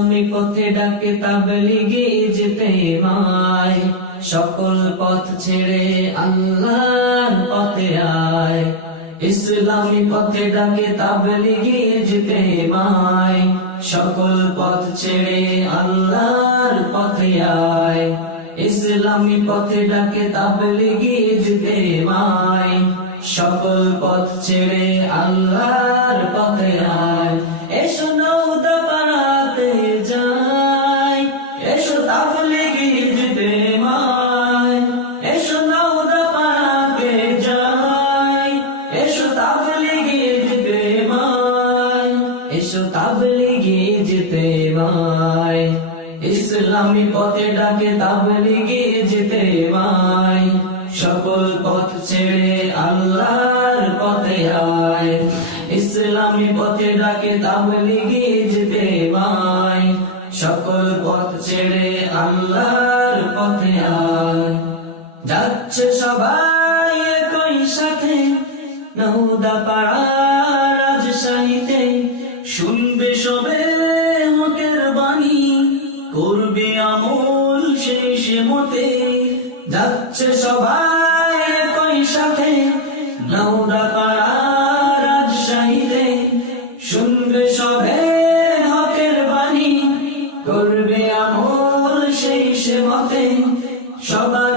আমি পথে ডাকে তাবলীগে যেতে মায়, সকল পথ ছেড়ে আল্লাহর পথে আয়। ইসলামী পথে ডাকে তাবলীগে যেতে মায়, সকল পথ ছেড়ে আল্লাহর পথে আয়। ইসলামী পথে ডাকে তাবলীগে যেতে মায়, সকল পথ ছেড়ে আল্লাহর পথে আয়। এসো নৌদা পাড়াতে যাই, এসো তাবলীগে যেতে মায়, এসো নৌদা পাড়াতে যাই, এসো তাবলীগে যেতে মায়, এসো তাবলীগে যেতে মায়। ইসলামী পথে ডাকে তাবলীগে যেতে মায়, সকল পথ ছেড়ে আল্লাহর পথে আয়। ইসলামী পথে ডাকে তাবলীগে যেতে মায়, সকল পথ ছেড়ে আল্লাহর পথে আয়। যাচ্ছে সবাই একই সাথে নৌদা পাড়া রাজশাহীতে, শুনবে সবে হকের বাণী, করবে আমল শেষ মতে। যাচ্ছে সবাই একই সাথে নৌদা পাড়া রাজশাহীতে, শুনবে সবে হকের বাণী, করবে আমল শেষ মতে। সবাই